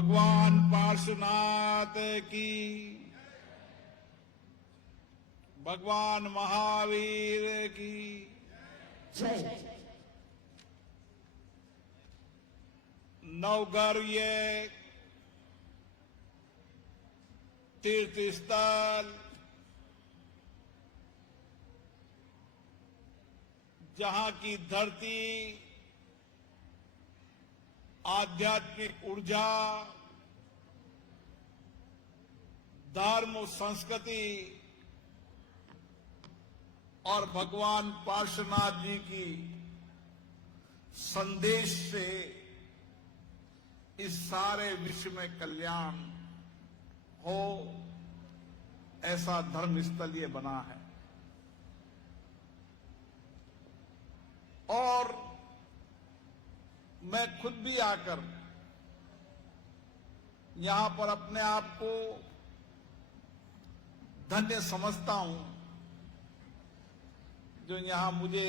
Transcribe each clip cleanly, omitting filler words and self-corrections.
भगवान पार्श्वनाथ की, भगवान महावीर की जय। नवघर ये तीर्थ स्थल जहां की धरती आध्यात्मिक ऊर्जा, धर्म, संस्कृति और भगवान पार्श्वनाथ जी की संदेश से इस सारे विश्व में कल्याण हो, ऐसा धर्म स्थल ये बना है। और मैं खुद भी आकर यहां पर अपने आप को धन्य समझता हूं जो यहां मुझे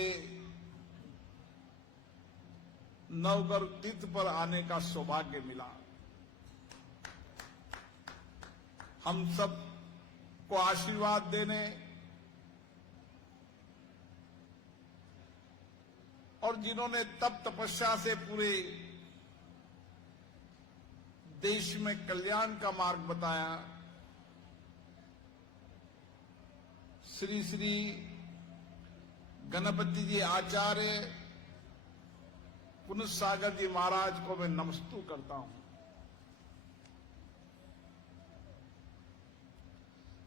नवघर तीर्थ पर आने का सौभाग्य मिला। हम सब को आशीर्वाद देने और जिन्होंने तप तपस्या से पूरे देश में कल्याण का मार्ग बताया, श्री श्री गणपति जी आचार्य पुनित सागर जी महाराज को मैं नमस्तु करता हूं।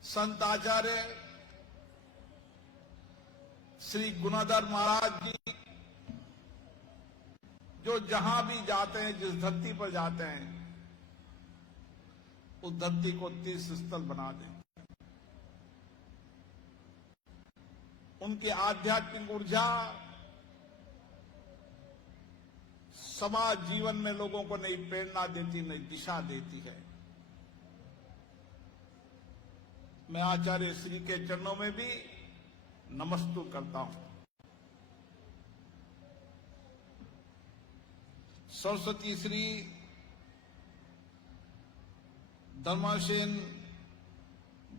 संत आचार्य श्री गुणाधर महाराज जी जो जहां भी जाते हैं, जिस धरती पर जाते हैं, उस धरती को तीर्थ स्थल बना दें। उनकी आध्यात्मिक ऊर्जा समाज जीवन में लोगों को नई प्रेरणा देती, नई दिशा देती है। मैं आचार्य श्री के चरणों में भी नमस्तु करता हूं। सरस्वती श्री धर्मासेन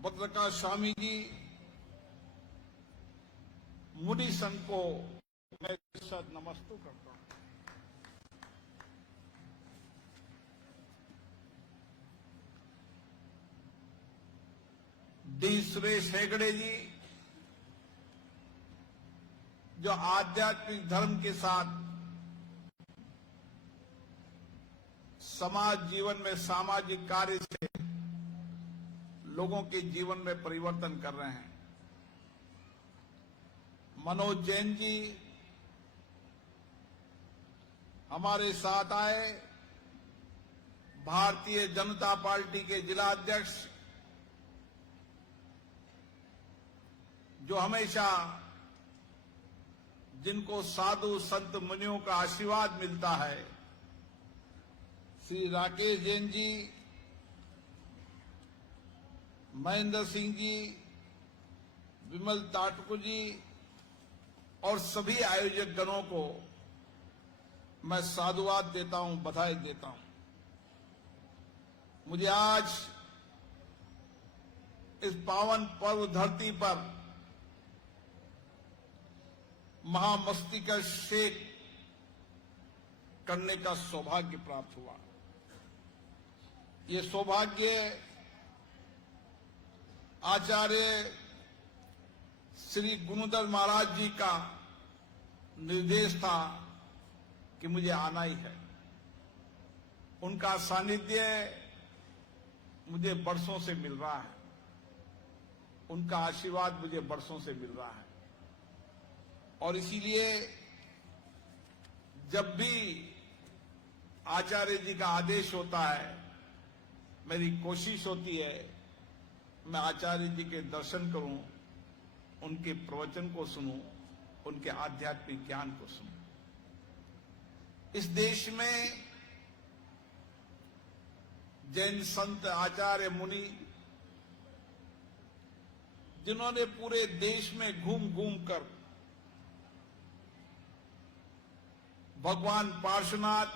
भद्रका स्वामी जी मुनि संघ को मैं सद नमस्तु करता हूं। डी सुरेश हेगड़े जी जो आध्यात्मिक धर्म के साथ समाज जीवन में सामाजिक कार्य से लोगों के जीवन में परिवर्तन कर रहे हैं। मनोज जैन जी हमारे साथ आए, भारतीय जनता पार्टी के जिला अध्यक्ष जो हमेशा जिनको साधु संत मुनियों का आशीर्वाद मिलता है, श्री राकेश जैन जी, महेंद्र सिंह जी, विमल ताटकू जी और सभी आयोजक गणों को मैं साधुवाद देता हूं, बधाई देता हूं। मुझे आज इस पावन पर्व धरती पर महामस्तकाभिषेक करने का सौभाग्य प्राप्त हुआ। ये सौभाग्य आचार्य श्री गुणधर महाराज जी का निर्देश था कि मुझे आना ही है। उनका सानिध्य मुझे बरसों से मिल रहा है, उनका आशीर्वाद मुझे बरसों से मिल रहा है। और इसीलिए जब भी आचार्य जी का आदेश होता है, मेरी कोशिश होती है मैं आचार्य जी के दर्शन करूं, उनके प्रवचन को सुनूं, उनके आध्यात्मिक ज्ञान को सुनूं। इस देश में जैन संत आचार्य मुनि जिन्होंने पूरे देश में घूम घूम कर भगवान पार्श्वनाथ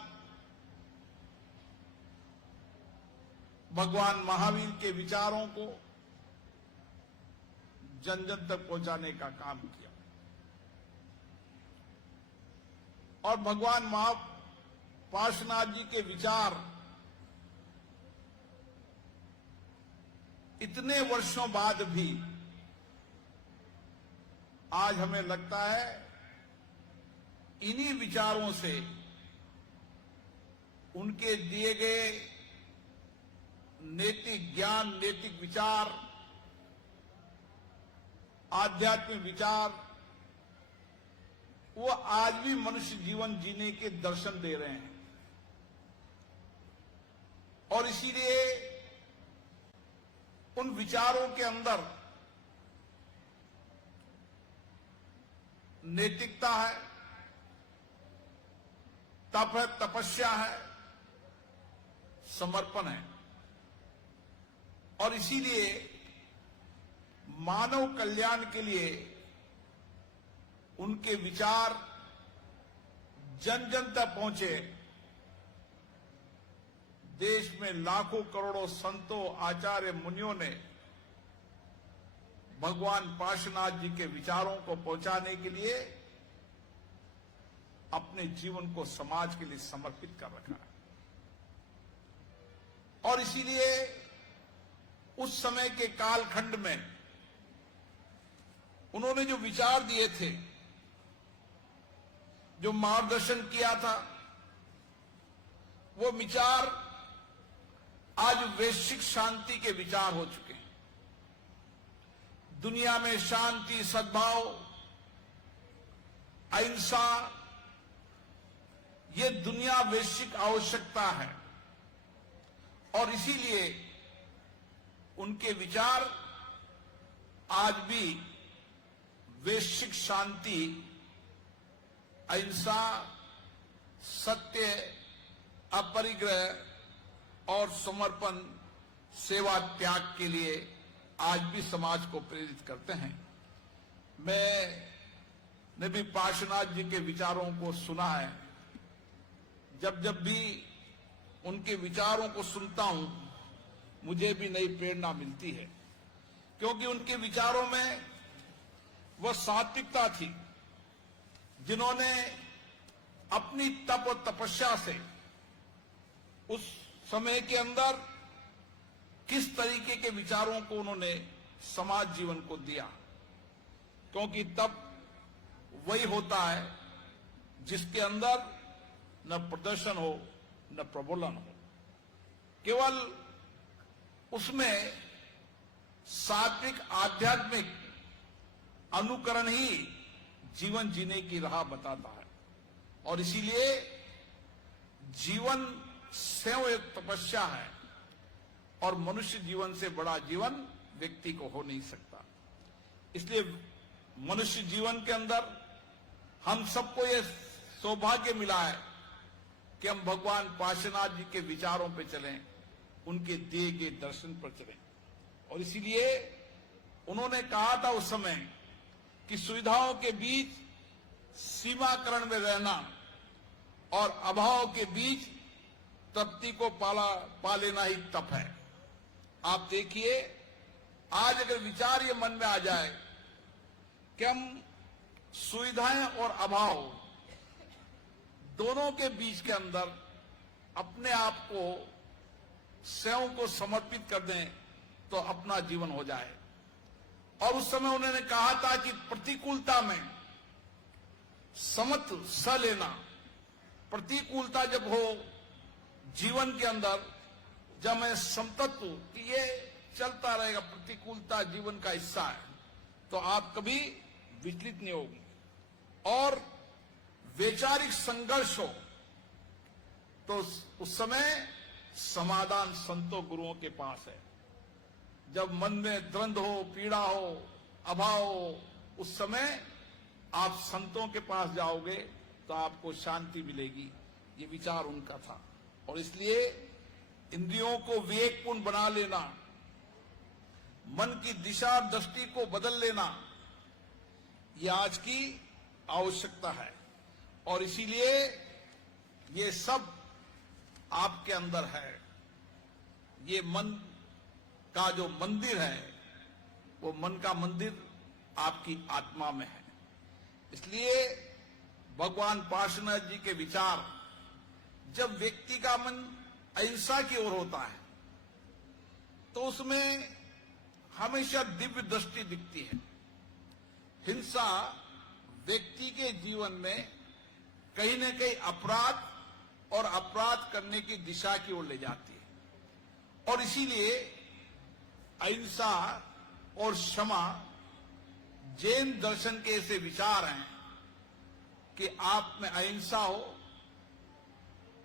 भगवान महावीर के विचारों को जन जन तक पहुंचाने का काम किया और भगवान पार्श्वनाथ जी के विचार इतने वर्षों बाद भी आज हमें लगता है इन्हीं विचारों से उनके दिए गए नैतिक ज्ञान, नैतिक विचार, आध्यात्मिक विचार वो आज भी मनुष्य जीवन जीने के दर्शन दे रहे हैं। और इसीलिए उन विचारों के अंदर नैतिकता है, तप है, तपस्या है, समर्पण है। और इसीलिए मानव कल्याण के लिए उनके विचार जन जन तक पहुंचे। देश में लाखों करोड़ों संतों, आचार्य, मुनियों ने भगवान पार्श्वनाथ जी के विचारों को पहुंचाने के लिए अपने जीवन को समाज के लिए समर्पित कर रखा है। और इसीलिए उस समय के कालखंड में उन्होंने जो विचार दिए थे, जो मार्गदर्शन किया था, वो विचार आज वैश्विक शांति के विचार हो चुके हैं। दुनिया में शांति, सद्भाव, अहिंसा, ये दुनिया वैश्विक आवश्यकता है। और इसीलिए उनके विचार आज भी वैश्विक शांति, अहिंसा, सत्य, अपरिग्रह और समर्पण, सेवा, त्याग के लिए आज भी समाज को प्रेरित करते हैं। मैंने भी पार्श्वनाथ जी के विचारों को सुना है। जब जब भी उनके विचारों को सुनता हूं, मुझे भी नई प्रेरणा मिलती है, क्योंकि उनके विचारों में वह सात्विकता थी जिन्होंने अपनी तप और तपस्या से उस समय के अंदर किस तरीके के विचारों को उन्होंने समाज जीवन को दिया। क्योंकि तप वही होता है जिसके अंदर न प्रदर्शन हो न प्रबोधन हो, केवल उसमें सात्विक आध्यात्मिक अनुकरण ही जीवन जीने की राह बताता है। और इसीलिए जीवन स्वयं एक तपस्या है और मनुष्य जीवन से बड़ा जीवन व्यक्ति को हो नहीं सकता। इसलिए मनुष्य जीवन के अंदर हम सबको ये सौभाग्य मिला है कि हम भगवान पार्श्वनाथ जी के विचारों पर चलें, उनके दिए गए दर्शन पर चलें। और इसीलिए उन्होंने कहा था उस समय कि सुविधाओं के बीच सीमाकरण में रहना और अभाव के बीच तृप्ति को पा लेना ही तप है। आप देखिए, आज अगर विचार ये मन में आ जाए कि हम सुविधाएं और अभाव दोनों के बीच के अंदर अपने आप को, स्वयं को समर्पित कर दें, तो अपना जीवन हो जाए। और उस समय उन्होंने कहा था कि प्रतिकूलता में समत स लेना, प्रतिकूलता जब हो जीवन के अंदर, जब मैं समतत्व कि ये चलता रहेगा, प्रतिकूलता जीवन का हिस्सा है, तो आप कभी विचलित नहीं होगी। और वैचारिक संघर्ष हो तो उस समय समाधान संतों गुरुओं के पास है। जब मन में द्वंद्व हो, पीड़ा हो, अभाव हो, उस समय आप संतों के पास जाओगे तो आपको शांति मिलेगी। ये विचार उनका था। और इसलिए इंद्रियों को विवेकपूर्ण बना लेना, मन की दिशा दृष्टि को बदल लेना, ये आज की आवश्यकता है। और इसीलिए ये सब आपके अंदर है। ये मन का जो मंदिर है वो मन का मंदिर आपकी आत्मा में है। इसलिए भगवान पार्श्वनाथ जी के विचार, जब व्यक्ति का मन अहिंसा की ओर होता है तो उसमें हमेशा दिव्य दृष्टि दिखती है। हिंसा व्यक्ति के जीवन में कहीं न कहीं अपराध और अपराध करने की दिशा की ओर ले जाती है। और इसीलिए अहिंसा और क्षमा जैन दर्शन के ऐसे विचार हैं कि आप में अहिंसा हो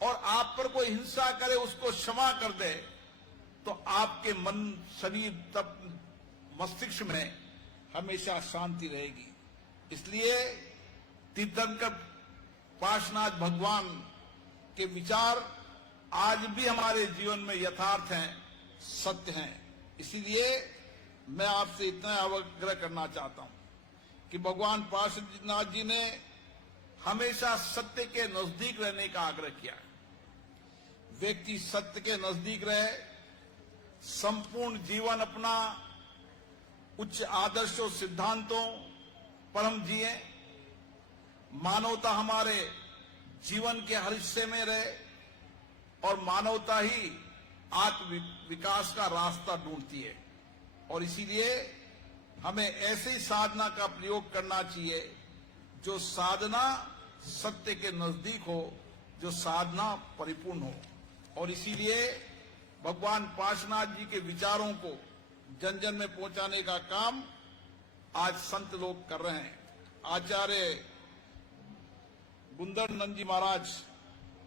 और आप पर कोई हिंसा करे उसको क्षमा कर दे तो आपके मन, शरीर, तप, मस्तिष्क में हमेशा शांति रहेगी। इसलिए तीर्थंकर पार्श्वनाथ भगवान के विचार आज भी हमारे जीवन में यथार्थ हैं, सत्य हैं। इसीलिए मैं आपसे इतना आग्रह करना चाहता हूं कि भगवान पार्श्वनाथ जी ने हमेशा सत्य के नजदीक रहने का आग्रह किया है। व्यक्ति सत्य के नजदीक रहे, संपूर्ण जीवन अपना उच्च आदर्शों, सिद्धांतों पर हम जिए, मानवता हमारे जीवन के हर हिस्से में रहे और मानवता ही आत्म विकास का रास्ता ढूंढती है। और इसीलिए हमें ऐसे ही साधना का प्रयोग करना चाहिए जो साधना सत्य के नजदीक हो, जो साधना परिपूर्ण हो। और इसीलिए भगवान पार्श्वनाथ जी के विचारों को जन जन में पहुंचाने का काम आज संत लोग कर रहे हैं। आचार्य गुंदरनंद जी महाराज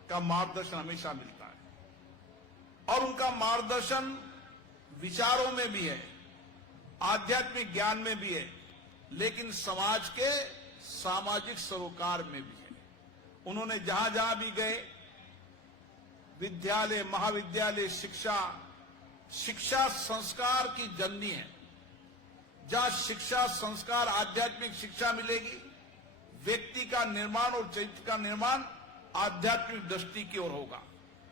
का मार्गदर्शन हमेशा मिलता है और उनका मार्गदर्शन विचारों में भी है, आध्यात्मिक ज्ञान में भी है, लेकिन समाज के सामाजिक सरोकार में भी है। उन्होंने जहां जहां भी गए, विद्यालय, महाविद्यालय, शिक्षा संस्कार की जननी है। जहां शिक्षा, संस्कार, आध्यात्मिक शिक्षा मिलेगी, व्यक्ति का निर्माण और चरित्र का निर्माण आध्यात्मिक दृष्टि की ओर होगा।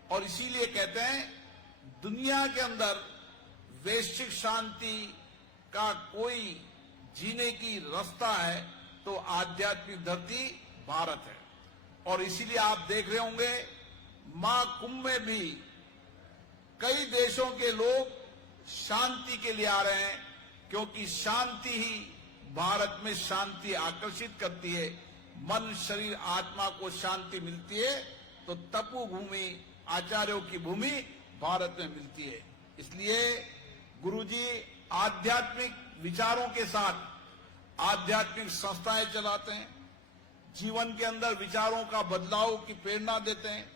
और इसीलिए कहते हैं दुनिया के अंदर वैश्विक शांति का कोई जीने की रास्ता है तो आध्यात्मिक धरती भारत है। और इसीलिए आप देख रहे होंगे महाकुंभ में भी कई देशों के लोग शांति के लिए आ रहे हैं, क्योंकि शांति ही भारत में शांति आकर्षित करती है। मन, शरीर, आत्मा को शांति मिलती है तो तपु भूमि, आचार्यों की भूमि भारत में मिलती है। इसलिए गुरुजी आध्यात्मिक विचारों के साथ आध्यात्मिक संस्थाएं चलाते हैं, जीवन के अंदर विचारों का बदलाव की प्रेरणा देते हैं,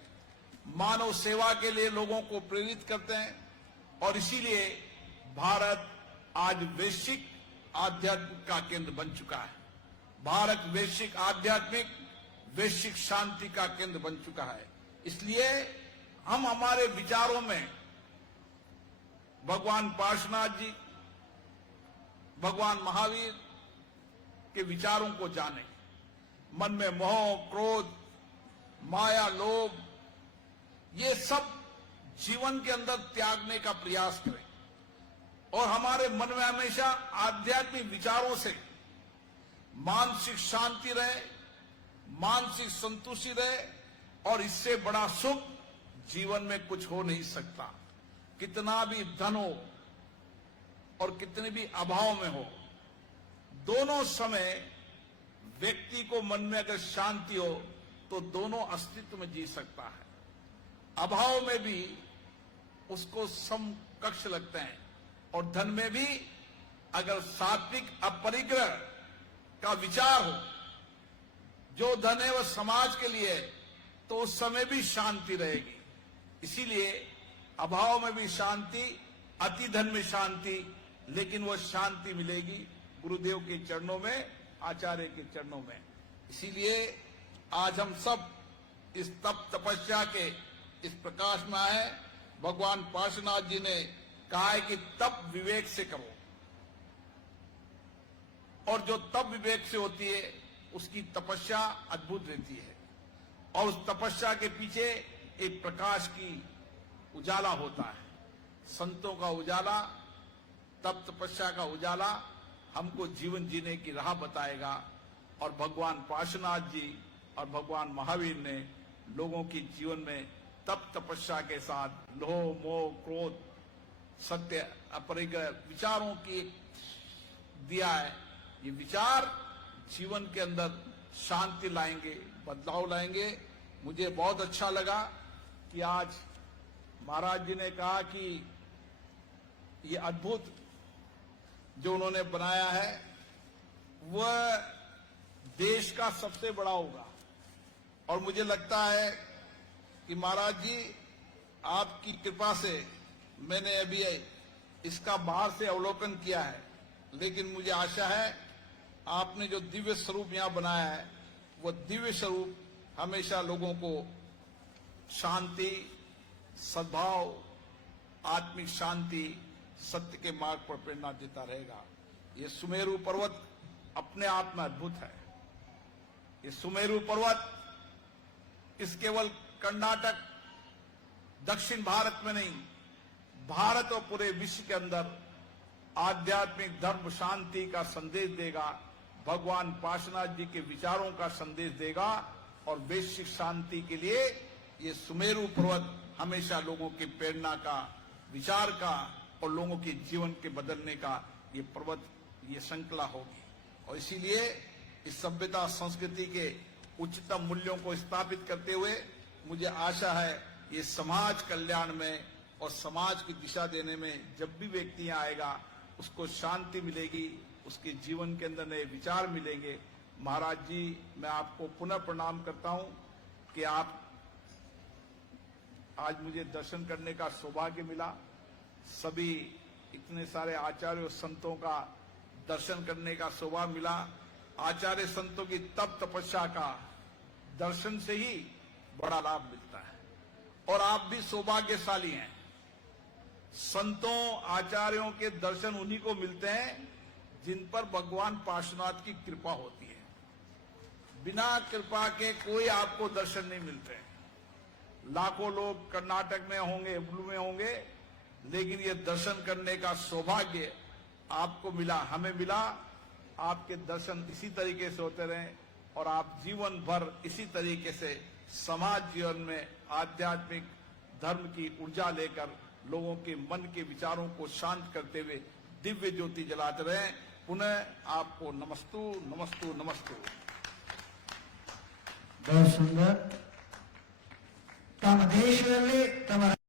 मानव सेवा के लिए लोगों को प्रेरित करते हैं। और इसीलिए भारत आज वैश्विक आध्यात्मिक का केंद्र बन चुका है। भारत वैश्विक आध्यात्मिक, वैश्विक शांति का केंद्र बन चुका है। इसलिए हम हमारे विचारों में भगवान पार्श्वनाथ जी, भगवान महावीर के विचारों को जाने, मन में मोह, क्रोध, माया, लोभ, ये सब जीवन के अंदर त्यागने का प्रयास करें और हमारे मन में हमेशा आध्यात्मिक विचारों से मानसिक शांति रहे, मानसिक संतुष्टि रहे। और इससे बड़ा सुख जीवन में कुछ हो नहीं सकता। कितना भी धन हो और कितने भी अभाव में हो, दोनों समय व्यक्ति को मन में अगर शांति हो तो दोनों अस्तित्व में जी सकता है। अभाव में भी उसको समकक्ष लगते हैं और धन में भी अगर सात्विक अपरिग्रह का विचार हो, जो धन है वह समाज के लिए, तो उस समय भी शांति रहेगी। इसीलिए अभाव में भी शांति, अति धन में शांति, लेकिन वह शांति मिलेगी गुरुदेव के चरणों में, आचार्य के चरणों में। इसीलिए आज हम सब इस तप तपस्या के इस प्रकाश में आए। भगवान पार्श्वनाथ जी ने कहा है कि तप विवेक से करो, और जो तप विवेक से होती है उसकी तपस्या अद्भुत रहती है और उस तपस्या के पीछे एक प्रकाश की उजाला होता है। संतों का उजाला, तप तपस्या का उजाला हमको जीवन जीने की राह बताएगा। और भगवान पार्श्वनाथ जी और भगवान महावीर ने लोगों के जीवन में तप तपस्या के साथ लोह मोह क्रोध सत्य अपरिग्रह विचारों की दिया है। ये विचार जीवन के अंदर शांति लाएंगे, बदलाव लाएंगे। मुझे बहुत अच्छा लगा कि आज महाराज जी ने कहा कि ये अद्भुत जो उन्होंने बनाया है वह देश का सबसे बड़ा होगा। और मुझे लगता है कि महाराज जी आपकी कृपा से मैंने अभी इसका बाहर से अवलोकन किया है, लेकिन मुझे आशा है आपने जो दिव्य स्वरूप यहां बनाया है वो दिव्य स्वरूप हमेशा लोगों को शांति, सद्भाव, आत्मिक शांति, सत्य के मार्ग पर प्रेरणा देता रहेगा। ये सुमेरु पर्वत अपने आप में अद्भुत है। ये सुमेरु पर्वत इस केवल कर्नाटक दक्षिण भारत में नहीं, भारत और पूरे विश्व के अंदर आध्यात्मिक धर्म शांति का संदेश देगा, भगवान पार्श्वनाथ जी के विचारों का संदेश देगा। और वैश्विक शांति के लिए ये सुमेरु पर्वत हमेशा लोगों की प्रेरणा का, विचार का और लोगों के जीवन के बदलने का ये पर्वत, ये श्रृंखला होगी। और इसीलिए इस सभ्यता संस्कृति के उच्चतम मूल्यों को स्थापित करते हुए मुझे आशा है ये समाज कल्याण में और समाज की दिशा देने में जब भी व्यक्ति यहाँ आएगा उसको शांति मिलेगी, उसके जीवन के अंदर नए विचार मिलेंगे। महाराज जी, मैं आपको पुनः प्रणाम करता हूं कि आप आज मुझे दर्शन करने का सौभाग्य मिला। सभी इतने सारे आचार्य और संतों का दर्शन करने का सौभाग्य मिला। आचार्य संतों की तप तपस्या का दर्शन से ही बड़ा लाभ मिलता है। और आप भी सौभाग्यशाली हैं। संतों आचार्यों के दर्शन उन्हीं को मिलते हैं जिन पर भगवान पार्श्वनाथ की कृपा होती है। बिना कृपा के कोई आपको दर्शन नहीं मिलते हैं। लाखों लोग कर्नाटक में होंगे, उल्लू में होंगे, लेकिन ये दर्शन करने का सौभाग्य आपको मिला, हमें मिला। आपके दर्शन इसी तरीके से होते रहें और आप जीवन भर इसी तरीके से समाज जीवन में आध्यात्मिक धर्म की ऊर्जा लेकर लोगों के मन के विचारों को शांत करते हुए दिव्य ज्योति जलाते रहें। पुनः आपको नमस्तु नमस्तु नमस्तु। बहुत सुंदर। तम देशದಲ್ಲಿ ತಮ್ಮ